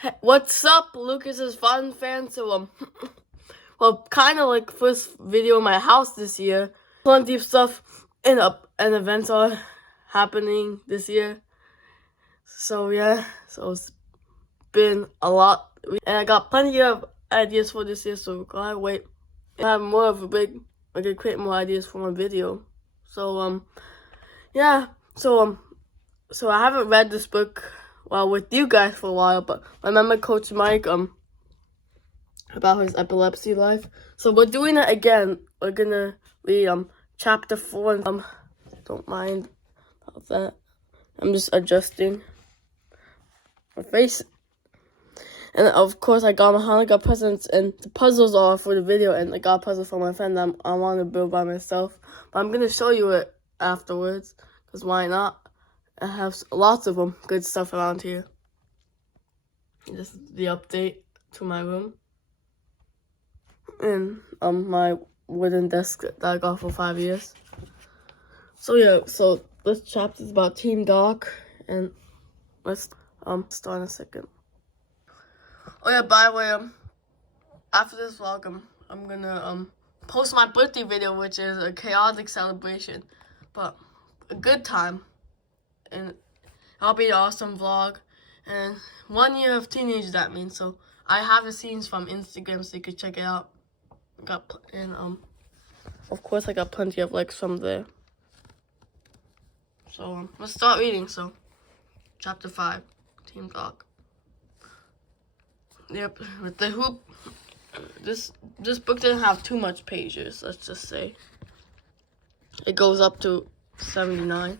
Hey, what's up, Lucas's Fun Fan? So, well, kind of like first video in my house this year. Plenty of stuff and events are happening this year. So yeah, so it's been a lot, and I got plenty of ideas for this year. So gotta wait. I have more of a big. I can create more ideas for my video. So yeah. So I haven't read this book with you guys for a while, but I remember Coach Mike about his epilepsy life. So we're doing it again. We're gonna read chapter 4 and don't mind about that. I'm just adjusting my face. And of course I got my Hanukkah presents and the puzzles are for the video, and I got a puzzle for my friend that I want to build by myself. But I'm gonna show you it afterwards, because why not? I have lots of them, good stuff around here. This is the update to my room. And my wooden desk that I got for 5 years. So yeah, so this chapter is about Team Doc, and let's start in a second. Oh yeah, by the way, after this vlog, I'm gonna post my birthday video, which is a chaotic celebration, but a good time, and it'll be an awesome vlog. And 1 year of teenage, that means. So I have the scenes from Instagram, so you can check it out. Of course I got plenty of likes from there. So let's start reading. So chapter 5, Team Doc. Yep, with the hoop. This book didn't have too much pages, let's just say. It goes up to 79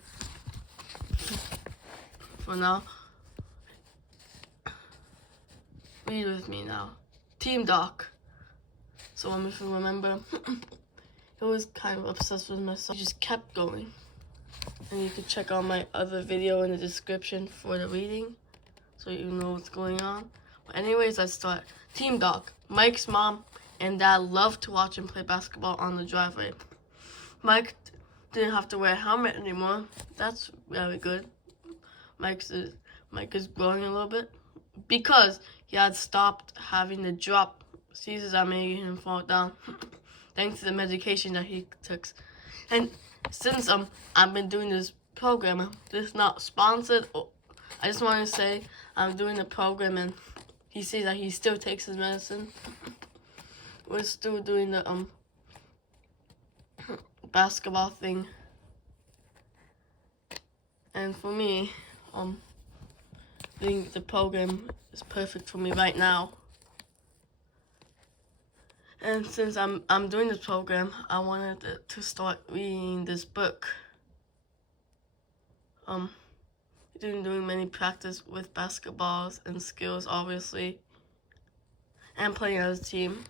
for now. Read with me now. Team Doc. So if you remember, he was kind of obsessed with myself. He just kept going. And you can check out my other video in the description for the reading, so you know what's going on. But anyways, let's start. Team Doc. Mike's mom and dad loved to watch him play basketball on the driveway. Mike didn't have to wear a helmet anymore. That's very good. Mike is growing a little bit because he had stopped having to drop seizures that made him fall down, thanks to the medication that he took. And since I've been doing this program, this is not sponsored. I just want to say I'm doing the program, and he says that he still takes his medicine. We're still doing the basketball thing, and for me, doing the program is perfect for me right now. And since I'm doing this program, I wanted to start reading this book. Doing many practice with basketballs and skills, obviously, and playing as a team,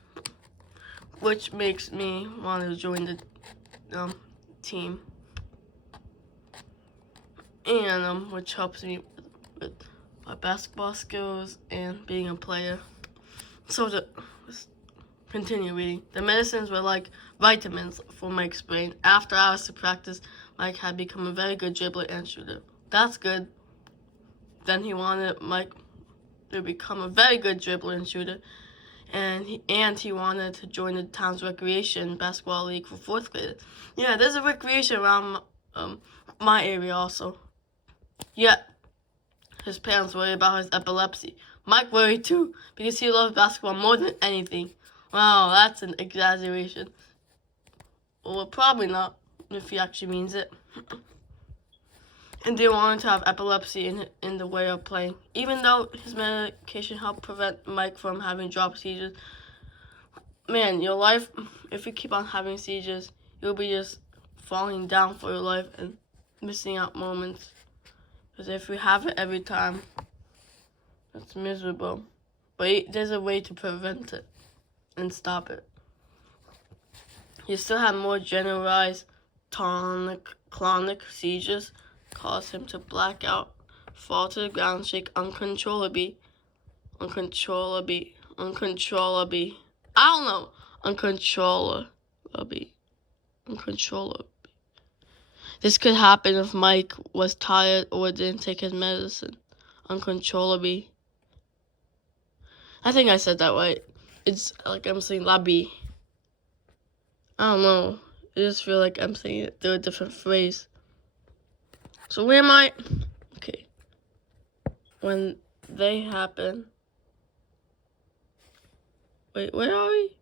which makes me want to join the team, and which helps me with my basketball skills and being a player. So let's continue reading. The medicines were like vitamins for Mike's brain. After hours of practice, Mike had become a very good dribbler and shooter. That's good. Then he wanted Mike to become a very good dribbler and shooter, and he wanted to join the town's recreation basketball league for 4th graders. Yeah, there's a recreation around my area also. Yet his parents worried about his epilepsy. Mike worried too, because he loved basketball more than anything. Wow, that's an exaggeration. Well, probably not, if he actually means it. And they wanted to have epilepsy in the way of playing. Even though his medication helped prevent Mike from having drop seizures. Man, your life, if you keep on having seizures, you'll be just falling down for your life and missing out moments. Because if you have it every time, that's miserable. But there's a way to prevent it and stop it. You still have more generalized tonic-clonic seizures, cause him to black out, fall to the ground, shake uncontrollably. Uncontrollably. This could happen if Mike was tired or didn't take his medicine. Uncontrollably. I think I said that right. It's like I'm saying labby. I don't know. I just feel like I'm saying it through a different phrase. So where am I? Okay. When they happen. Wait, where are we?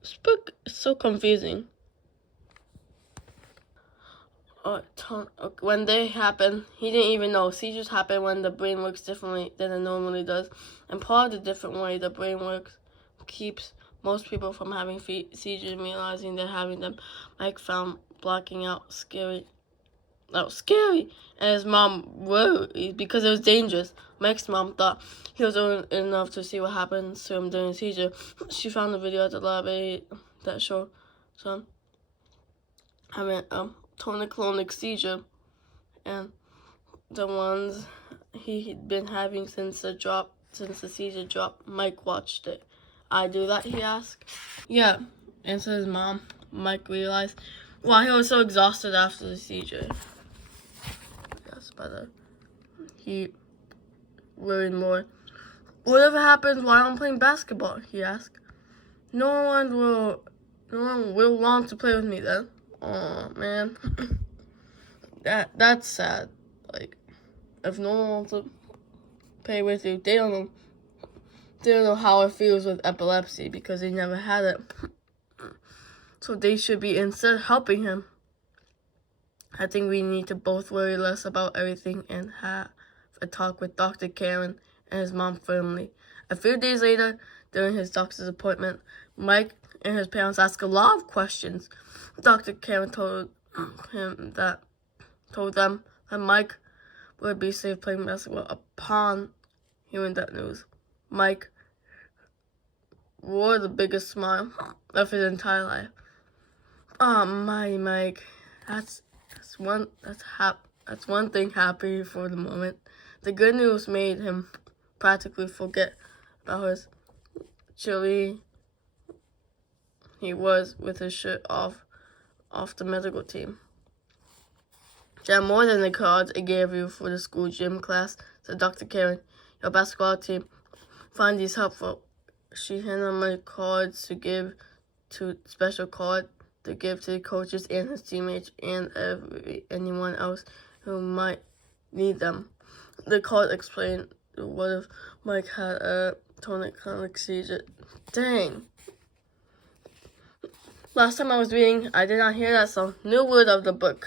This book is so confusing. When they happen, he didn't even know. Seizures happen when the brain works differently than it normally does. And part of the different way the brain works keeps most people from having seizures and realizing they're having them. Mike found blacking out scary. That was scary. And his mom worried because it was dangerous. Mike's mom thought he was old enough to see what happens to him during a seizure. She found a video at the library that showed some tonic-clonic seizure, and the ones he'd been having since the seizure dropped. Mike watched it. I do that, he asked. Yeah, answered his mom. Mike realized why he was so exhausted after the seizure. Yes, but he worried more. Whatever happens while I'm playing basketball, he asked. No one will want to play with me then. Oh man, that's sad. Like, if no one wants to play with you, they don't know how it feels with epilepsy because they never had it. So they should be instead helping him. I think we need to both worry less about everything and have a talk with Dr. Karen and his mom firmly. A few days later, during his doctor's appointment, Mike and his parents asked a lot of questions. Dr. Karen told them that Mike would be safe playing basketball. Upon hearing that news, Mike wore the biggest smile of his entire life. Oh my Mike, that's one thing happy for the moment. The good news made him practically forget about his chilly he was with his shirt off the medical team. There are more than the cards I gave you for the school gym class, said Dr. Karen. Your basketball team find these helpful. She handed my cards to give to special card to give to the coaches and his teammates and anyone else who might need them. The card explained what if Mike had a tonic-clonic seizure. Dang. Last time I was reading, I did not hear that song. New word of the book.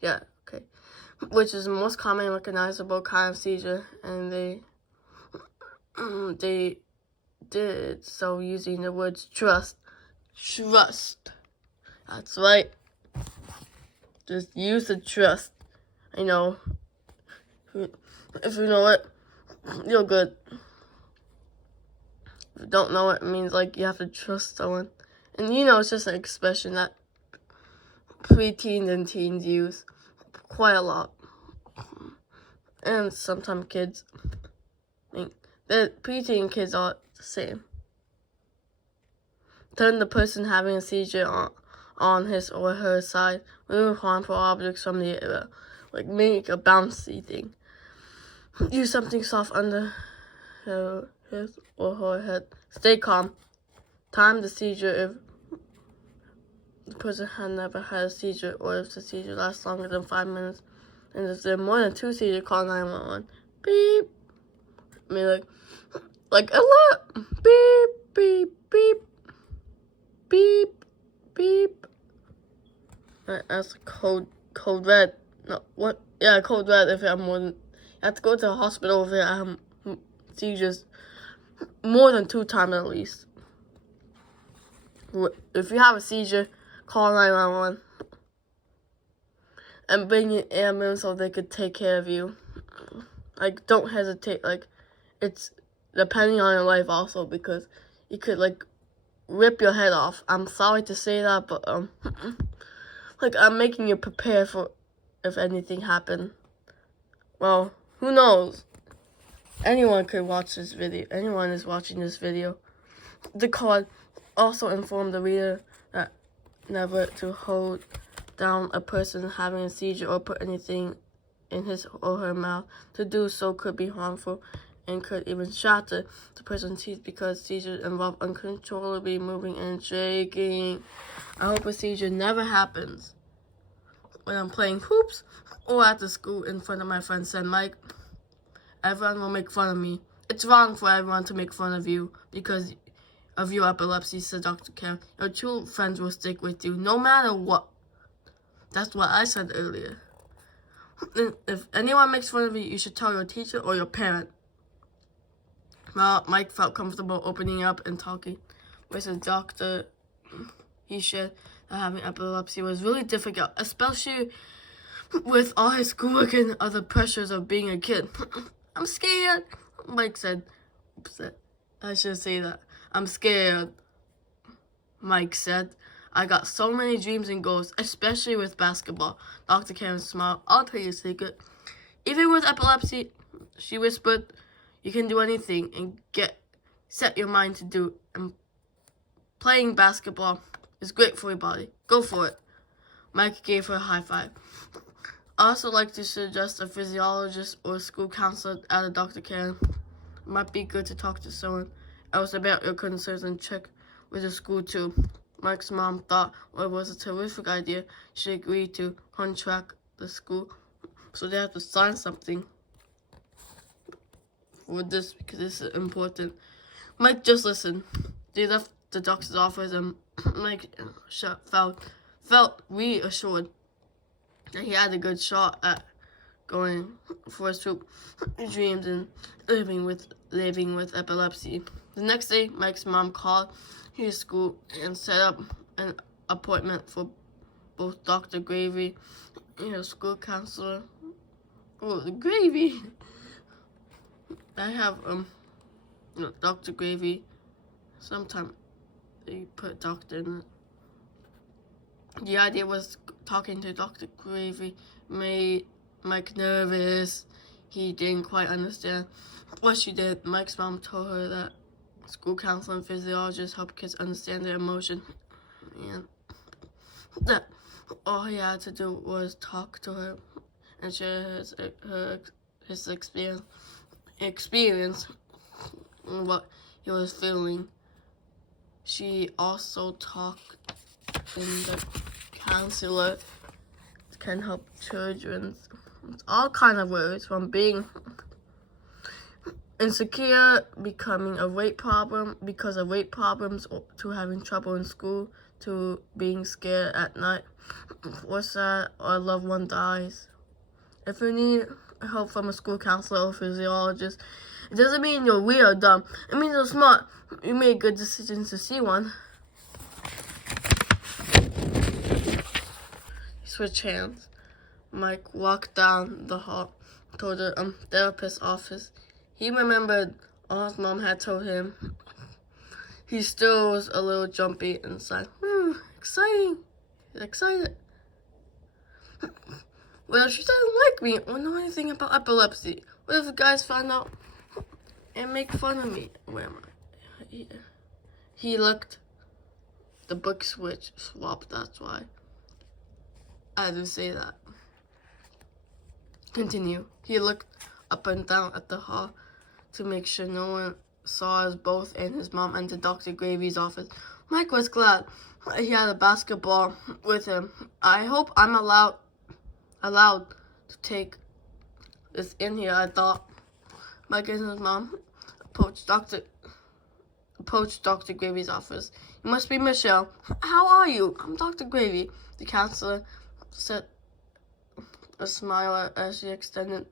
Yeah, okay. Which is the most common recognizable kind of seizure, and they did so using the words trust. Trust. That's right. Just use the trust. I know. If you know it, you're good. If you don't know it, it means like you have to trust someone. And it's just an expression that preteens and teens use quite a lot. And sometimes kids. The preteen kids are the same. Turn the person having a seizure on his or her side. Remove harmful objects from the area. Like make a bouncy thing. Use something soft under his or her head. Stay calm. Time the seizure if the person had never had a seizure or if the seizure lasts longer than 5 minutes. And if there are more than 2 seizures, call 911. Beep. I mean, like alert. Beep, beep, beep. Beep, beep. That's code red. No, what? Yeah, code red if you have more than... You have to go to the hospital if you have seizures more than 2 times at least. If you have a seizure, call 911. And bring an ambulance so they could take care of you. Like, don't hesitate. Like, it's depending on your life also because you could, like, rip your head off. I'm sorry to say that, but, like, I'm making you prepare for if anything happened. Well, who knows? Anyone could watch this video. Anyone is watching this video. The card also informed the reader that never to hold down a person having a seizure or put anything in his or her mouth. To do so could be harmful and could even shatter the person's teeth because seizures involve uncontrollably moving and shaking. I hope a seizure never happens when I'm playing hoops or at the school in front of my friend, said Mike. Everyone will make fun of me. It's wrong for everyone to make fun of you because of your epilepsy, said Dr. Karen. Your true friends will stick with you no matter what. That's what I said earlier. If anyone makes fun of you, you should tell your teacher or your parent. Well, Mike felt comfortable opening up and talking with his doctor. He shared that having epilepsy was really difficult, especially with all his schoolwork and other pressures of being a kid. I'm scared, Mike said. I should say that. I'm scared, Mike said. I got so many dreams and goals, especially with basketball. Dr. Karen smiled. I'll tell you a secret. Even with epilepsy, she whispered, you can do anything and set your mind to do. And playing basketball is great for your body. Go for it. Mike gave her a high five. I also like to suggest a physiologist or a school counselor, added Dr. Karen. It might be good to talk to someone else about your concerns and check with the school too. Mike's mom thought it was a terrific idea. She agreed to contract the school, so they have to sign something for this because this is important. Mike just listened. They left the doctor's office and Mike felt reassured that he had a good shot at going for his true dreams and living with epilepsy. The next day, Mike's mom called his school and set up an appointment for both Dr. Gravy and his school counselor. Oh, the Gravy! I have Dr. Gravy. Sometimes they put doctor in it. The idea was talking to Dr. Gravy made Mike nervous. He didn't quite understand what she did. Mike's mom told her that school counselor and physiologists help kids understand their emotion, and that all he had to do was talk to her and share his experience and what he was feeling. She also talked in the counselor can help children all kind of ways, from being insecure, becoming a weight problem because of weight problems, to having trouble in school, to being scared at night, or sad, or a loved one dies. If you need help from a school counselor or physiologist, it doesn't mean you're weird or dumb. It means you're smart. You made good decisions to see one. Switch hands. Mike walked down the hall toward the therapist's office. He remembered all his mom had told him. He still was a little jumpy inside. Exciting. He's excited. What if she doesn't like me or know anything about epilepsy? What if the guys find out and make fun of me? Where am I? He looked. The book switch swapped, that's why. I had to say that. Continue. He looked up and down at the hall to make sure no one saw us both and his mom entered Dr. Gravy's office. Mike was glad he had a basketball with him. I hope I'm allowed to take this in here, I thought. Mike and his mom approached Dr. Gravy's office. You must be Michelle. How are you? I'm Dr. Gravy. The counselor said a smile as she extended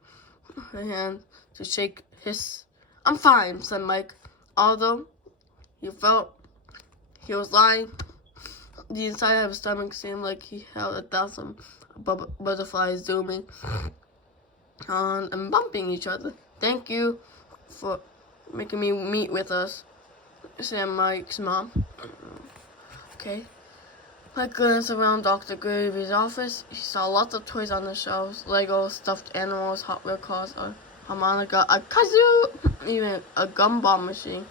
her hand to shake his. I'm fine, said Mike. Although he felt he was lying, the inside of his stomach seemed like he held 1,000 butterflies zooming on and bumping each other. Thank you for making me meet with us, said Mike's mom. Okay. Mike glanced around Dr. Gravy's office. He saw lots of toys on the shelves. Legos, stuffed animals, Hot Wheel cars, a harmonica, a kazoo, even a gumball machine.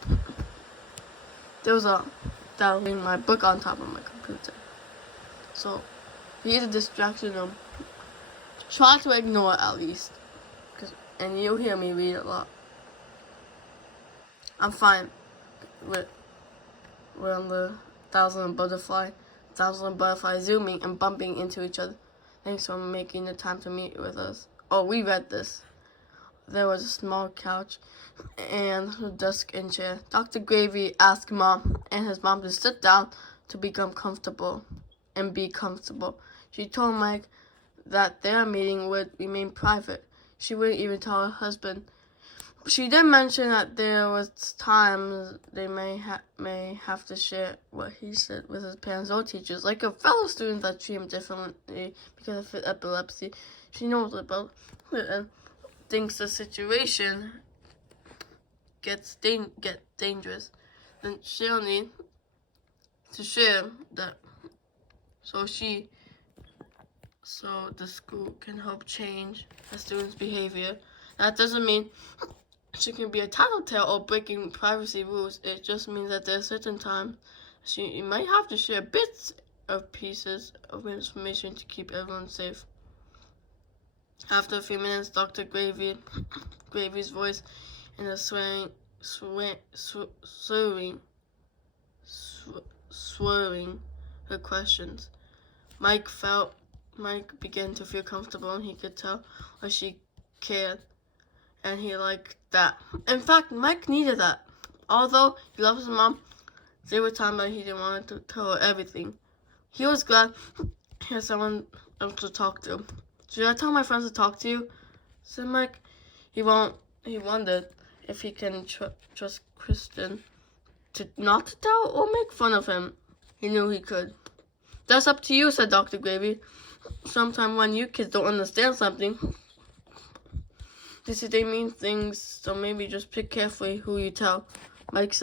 There was my book on top of my computer. So, he's a distraction of Try to ignore it at least. And you'll hear me read a lot. I'm fine with we're on the thousand butterfly zooming and bumping into each other. Thanks for making the time to meet with us. Oh, we read this. There was a small couch and a desk and chair. Dr. Gravy asked Mom and his mom to sit down to become comfortable and be comfortable. She told Mike that their meeting would remain private. She wouldn't even tell her husband. She did mention that there was times they may have to share what he said with his parents or teachers, like a fellow student that treat him differently because of his epilepsy. She knows about it and thinks the situation gets dangerous. Then she'll need to share that so the school can help change the student's behavior. That doesn't mean she can be a tattletale or breaking privacy rules. It just means that there are certain times she might have to share bits of pieces of information to keep everyone safe. After a few minutes, Dr. Gravy's voice in a swirling her questions. Mike began to feel comfortable, and he could tell that she cared. And he liked that. In fact, Mike needed that. Although he loves his mom, there were times that he didn't want to tell her everything. He was glad he had someone else to talk to. Should I tell my friends to talk to you? Said Mike. He wondered if he can trust Kristen to not to tell or make fun of him. He knew he could. That's up to you, said Dr. Gravy. Sometimes when you kids don't understand something, they mean things, so maybe just pick carefully who you tell. Mike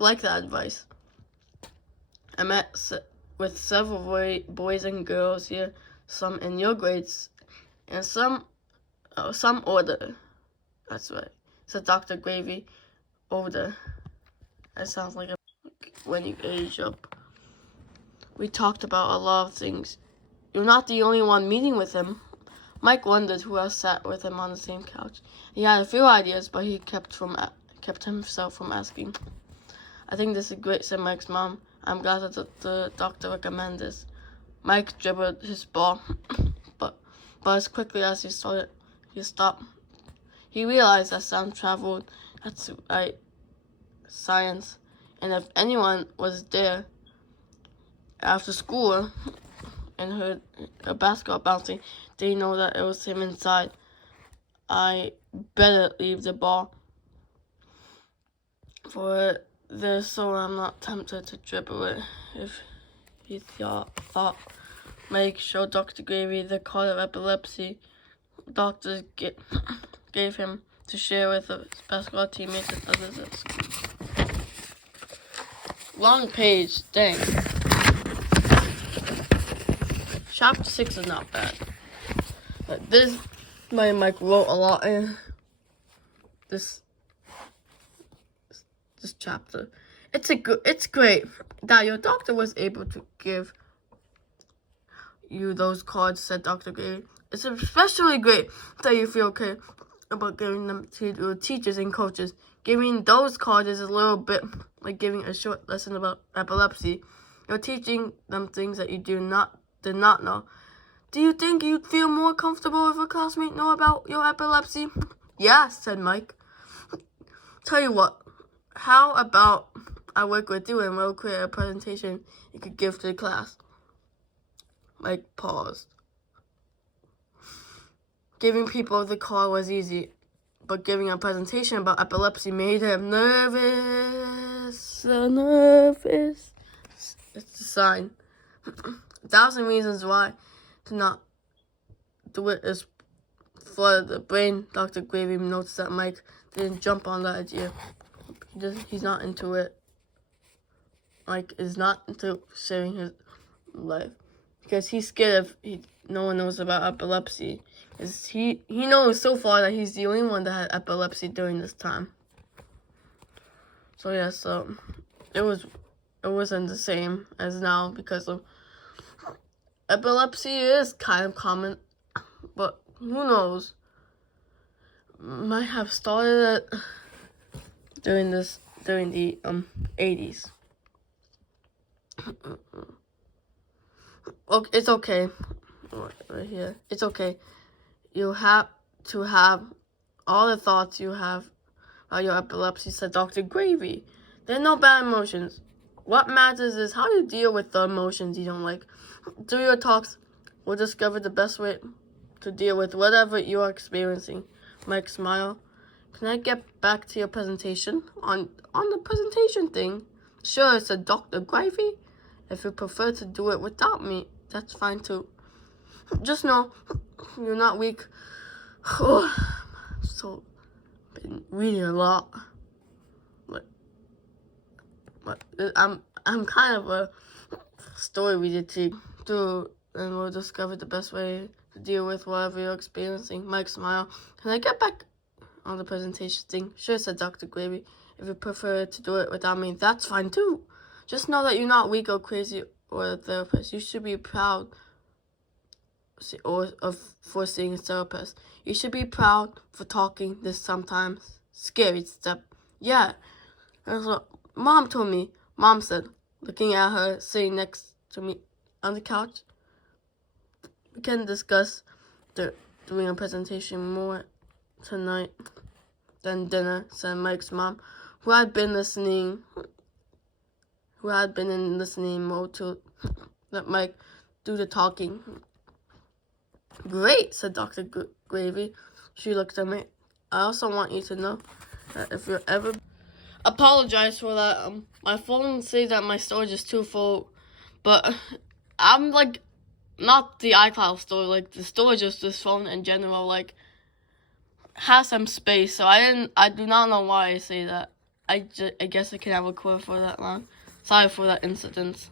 liked that advice. I met with several boys and girls here, some in your grades, and some older. That's right, said Dr. Gravy. Older. That sounds like when you age up. We talked about a lot of things. You're not the only one meeting with him. Mike wondered who else sat with him on the same couch. He had a few ideas, but he kept himself from asking. I think this is great, said Mike's mom. I'm glad that the doctor recommended this. Mike dribbled his ball, but as quickly as he saw it, he stopped. He realized that sound traveled. That's right, science. And if anyone was there after school and heard a basketball bouncing, they know that it was him inside. I better leave the ball for this so I'm not tempted to dribble it. If he thought Mike showed Dr. Gravy the card of epilepsy doctors gave him to share with his basketball teammates and others at school. Long page, dang. Chapter 6 is not bad. But this, Mike wrote a lot in this chapter. It's great that your doctor was able to give you those cards, said Dr. Gray. It's especially great that you feel okay about giving them to your teachers and coaches. Giving those cards is a little bit like giving a short lesson about epilepsy. You're teaching them things that you did not know. Do you think you'd feel more comfortable if a classmate know about your epilepsy? Yeah, said Mike. Tell you what, how about I work with you and we'll create a presentation you could give to the class? Mike paused. Giving people the call was easy, but giving a presentation about epilepsy made him nervous. So nervous. It's a sign. 1,000 reasons why to not do it is for the brain. Dr. Gravy noticed that Mike didn't jump on that idea. He's not into it. Mike is not into sharing his life because he's scared if no one knows about epilepsy. Because he knows so far that he's the only one that had epilepsy during this time. So yeah, so it wasn't the same as now because of epilepsy is kind of common who knows, might have started it during the 80s. Okay, it's okay. Right here. It's okay. You have to have all the thoughts you have about your epilepsy, said Dr. Gravy. There are no bad emotions. What matters is how you deal with the emotions you don't like. Through your talks, we'll discover the best way to deal with whatever you are experiencing. Mike smiled. Can I get back to your presentation? On the presentation thing? Sure, said Dr. Gravy. If you prefer to do it without me, that's fine too. Just know, you're not weak. So, been reading a lot. But I'm kind of a story reader too. And we'll discover the best way to deal with whatever you're experiencing. Mike smiled. Can I get back on the presentation thing? Sure, said Dr. Gravy. If you prefer to do it without me, that's fine too. Just know that you're not weak or crazy or a therapist. You should be proud for seeing a therapist. You should be proud for talking this sometimes scary step. Yeah, that's what Mom told me. Mom said, looking at her sitting next to me on the couch. We can discuss doing a presentation more tonight than dinner, said Mike's mom, who had been in listening mode to let Mike do the talking. Great, said Dr. Gravy. She looked at me. I also want you to know that if you're ever... Apologize for that. My phone says that my storage is too full, but I'm like, not the iCloud storage, like the storage of this phone in general, like, has some space, so I do not know why I say that. I guess I can have a record for that long. Sorry for that incident.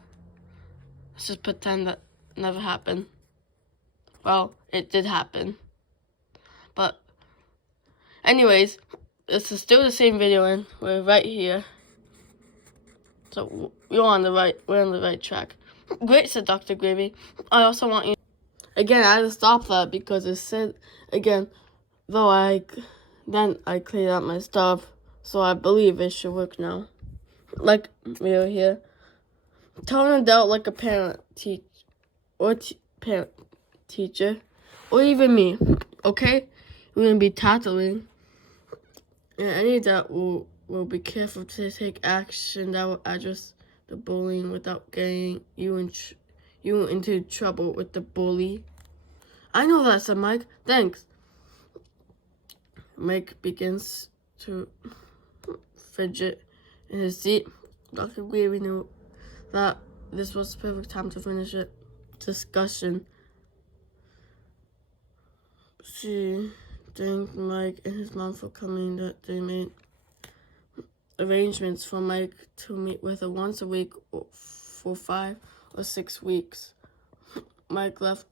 Let's just pretend that never happened. Well, it did happen. But, anyways, this is still the same video, and we're right here. So we're on the right track. Great, said Dr. Gravy. I also want you. Again, I had to stop that because it said again. Then I cleared out my stuff, so I believe it should work now. Like we're here. Tell an adult like a parent, teacher, or even me. Okay, we're gonna be tattling, and any adult will be careful to take action that will address the bullying without getting you into trouble with the bully. I know that, said Mike. Thanks. Mike begins to fidget in his seat. Dr. Gravy knew that this was the perfect time to finish it. Discussion. She thanked Mike and his mom for coming. That they made arrangements for Mike to meet with her once a week for 5 or 6 weeks. Mike left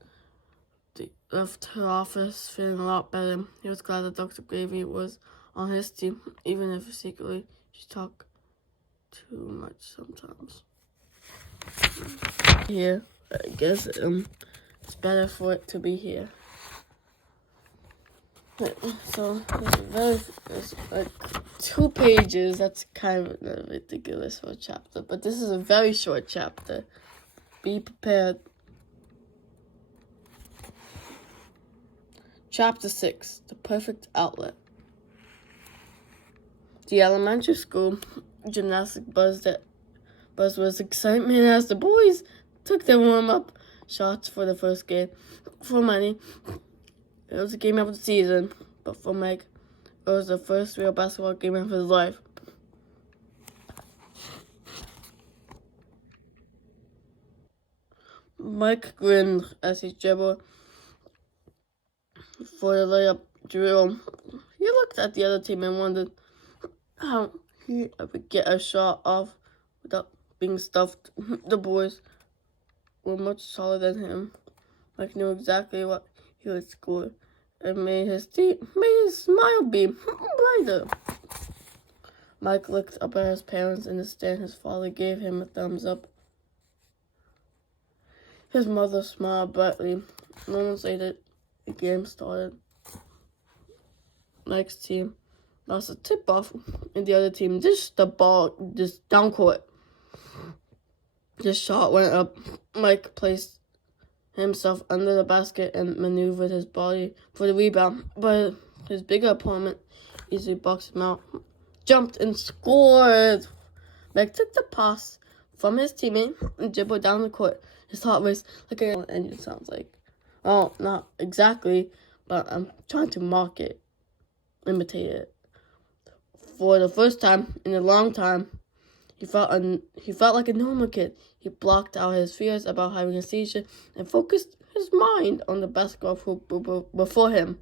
her office feeling a lot better. He was glad that Dr. Gravy was on his team, even if secretly she talked too much sometimes. Here, I guess it's better for it to be here. So it's like 2 pages. That's kind of ridiculous for a chapter, but this is a very short chapter. Be prepared. Chapter 6, The Perfect Outlet. The elementary school gymnastics buzzed with excitement as the boys took their warm-up shots for the first game. For many, it was a game of the season, but for Mike, it was the first real basketball game of his life. Mike grinned as he dribbled for the layup drill. He looked at the other team and wondered how he would get a shot off without being stuffed. The boys were much taller than him. Mike knew exactly what he would score and made his smile beam brighter. Mike looked up at his parents in the stand. His father gave him a thumbs up. His mother smiled brightly. Moments later, the game started. Mike's team lost a tip-off, and the other team dished the ball just down court. The shot went up. Mike placed himself under the basket and maneuvered his body for the rebound, but his bigger opponent easily boxed him out, jumped and scored. Mike took the pass from his teammate and dribbled down the court. His heart raced like an engine sounds like. Oh, not exactly, but I'm trying to mock it, imitate it. For the first time in a long time, he felt like a normal kid. He blocked out his fears about having a seizure and focused his mind on the basketball hoop before him.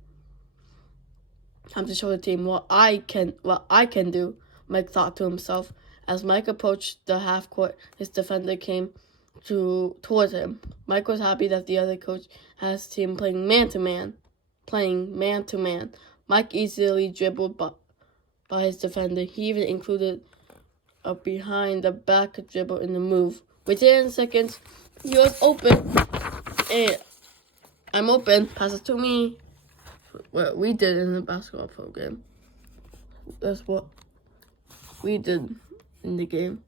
Time to show the team what I can do, Mike thought to himself. As Mike approached the half court, his defender came towards him. Mike was happy that the other coach had his team playing man to man. Mike easily dribbled by his defender. He even included a behind the back dribble in the move. Within seconds, he was open. And I'm open. Pass it to me. What we did in the basketball program. That's what we did in the game.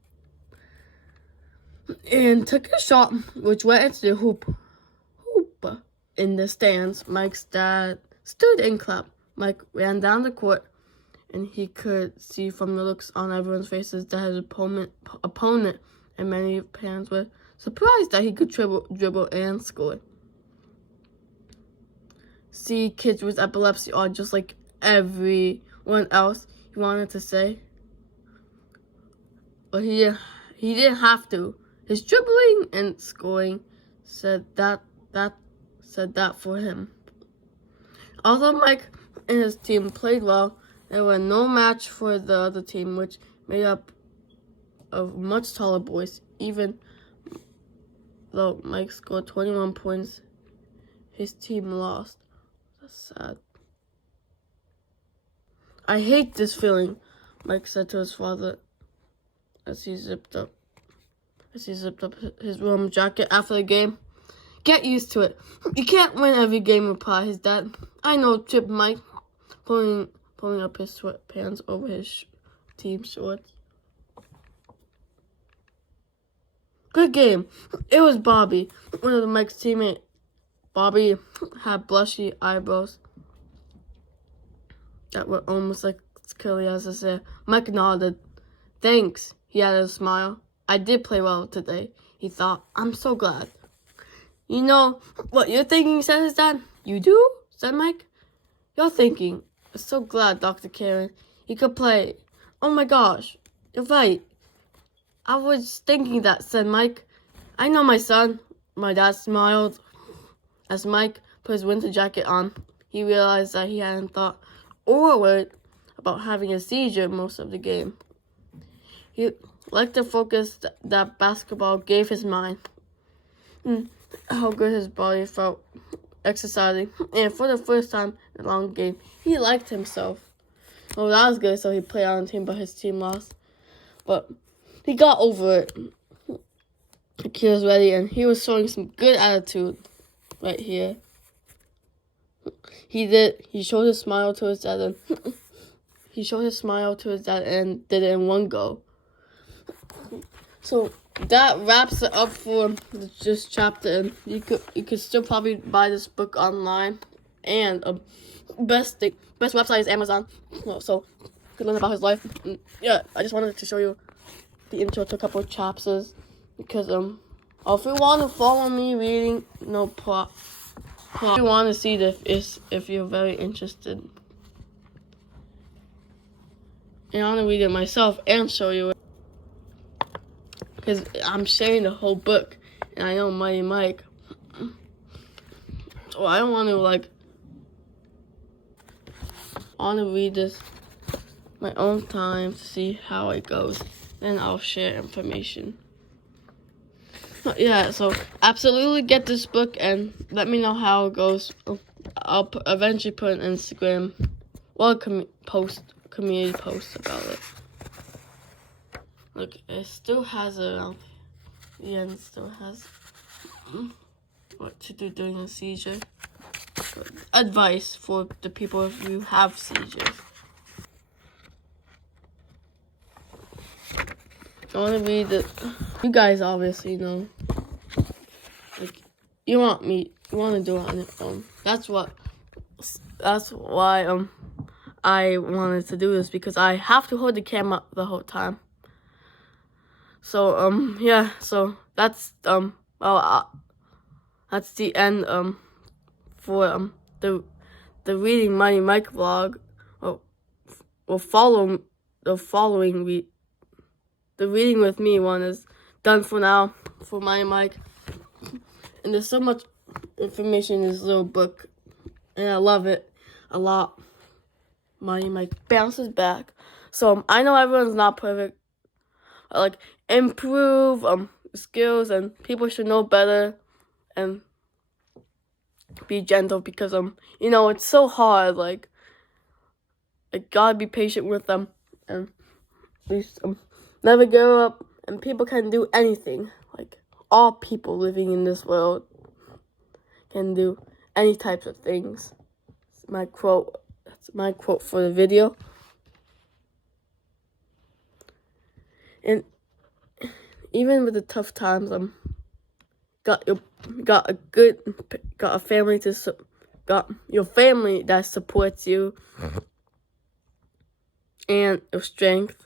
And took a shot, which went into the hoop in the stands. Mike's dad stood and clapped. Mike ran down the court, and he could see from the looks on everyone's faces that his opponent and many parents were surprised that he could dribble and score. See, kids with epilepsy are just like everyone else, he wanted to say. But he didn't have to. His dribbling and scoring said that for him. Although Mike and his team played well, there were no match for the other team, which made up of much taller boys. Even though Mike scored 21 points, his team lost. That's sad. I hate this feeling, Mike said to his father as he zipped up his warm jacket after the game. Get used to it. You can't win every game, replied his dad. I know, chipped Mike, pulling up his sweatpants over his team shorts. Good game. It was Bobby, one of Mike's teammates. Bobby had blushy eyebrows that were almost like curly as his hair. Mike nodded. Thanks, he added a smile. I did play well today, he thought. I'm so glad. You know what you're thinking, said his dad. You do? Said Mike. You're thinking. I'm so glad, Dr. Karen. He could play. Oh my gosh, you're right. I was thinking that, said Mike. I know, my son. My dad smiled. As Mike put his winter jacket on, he realized that he hadn't thought or worried about having a seizure most of the game. He liked the focus that basketball gave his mind. How good his body felt exercising. And for the first time in a long game, he liked himself. Well, that was good, so he played on the team, but his team lost. But he got over it. He was ready, and he was showing some good attitude right here. He showed his smile to his dad, and did it in one go. So that wraps it up for this chapter. And you could still probably buy this book online, and best website is Amazon. So you could learn about his life. And yeah, I just wanted to show you the intro to a couple of chapters because if you want to follow me reading, no problem. If you want to see this, if you're very interested, and I want to read it myself and show you it. Because I'm sharing the whole book, and I know Mighty Mike. So I don't want to, I want to read this my own time to see how it goes. Then I'll share information. But yeah, so absolutely get this book and let me know how it goes. I'll eventually put an Instagram, community post about it. Look, it still has the end still has what to do during a seizure. But advice for the people if you have seizures. I want to read the. You guys obviously know. Like, you want to do it on your phone. That's why I wanted to do this, because I have to hold the camera the whole time. So yeah. So that's that's the end for the Reading Mighty Mike vlog. Will follow the following week. The Reading with Me one is done for now for Mighty Mike. And there's so much information in this little book, and I love it a lot. Mighty Mike bounces back. So I know everyone's not perfect. Like, improve skills, and people should know better and be gentle, because you know, it's so hard. Like gotta be patient with them, and please never give up. And people can do anything. Like, all people living in this world can do any types of things. That's my quote. That's my quote for the video. And even with the tough times, got a family got your family that supports you, and your strength,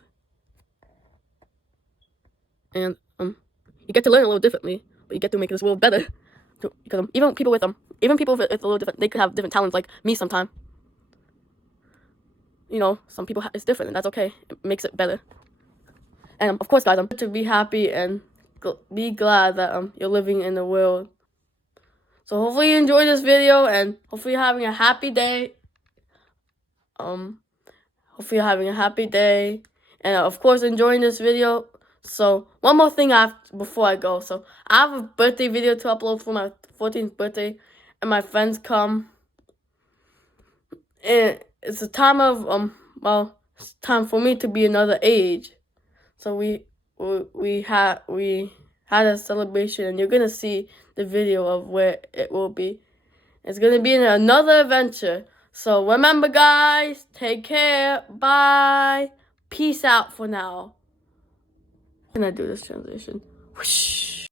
and you get to learn a little differently, but you get to make this world better. Because even people with it's a little different, they could have different talents, like me sometimes. You know, some people it's different, and that's okay. It makes it better. And of course, guys, to be happy and be glad that you're living in the world. So hopefully you enjoyed this video, and hopefully you're having a happy day. Hopefully you're having a happy day, and of course enjoying this video. So one more thing before I go. So I have a birthday video to upload for my 14th birthday, and my friends come. And it's a time of it's time for me to be another age. So we had a celebration, and you're gonna see the video of where it will be. It's gonna be another adventure. So remember, guys, take care. Bye. Peace out for now. Can I do this transition? Whoosh.